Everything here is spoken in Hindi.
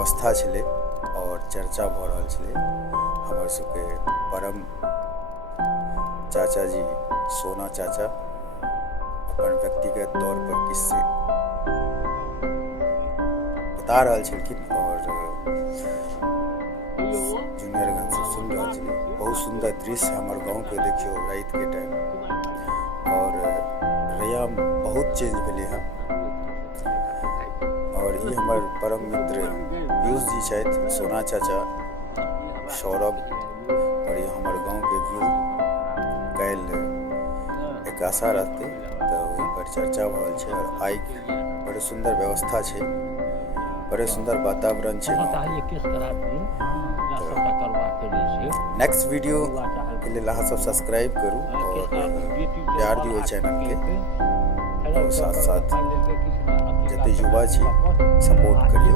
व्यवस्था छलै और चर्चा भऽ रहल छलै हमर सबके परम चाचा जी सोना चाचा अपन व्यक्तिगत तौर पर किस्से बता रहल छलखिन और जूनियरगण से सुन रहल छलै। बहुत सुंदर दृश्य हमर गाँव के देखियो रात के टाइम और रैयाम बहुत चेंज भेलै हँ और ये हमर परम मित्र पीयूष जी छथि, सोना चाचा, सौरभ और ये हमर गाँव के व्यू काल्हि एक आशा रहते तो वही पर चर्चा भऽ रहल छै और आइ बड़े सुंदर व्यवस्था छै, बड़े सुंदर वातावरण छै। नेक्स्ट वीडियो के लिए अहाँ सब सब्सक्राइब करू और प्यार दियो चैनल के और साथ साथ जते युवा छी सपोर्ट करियो।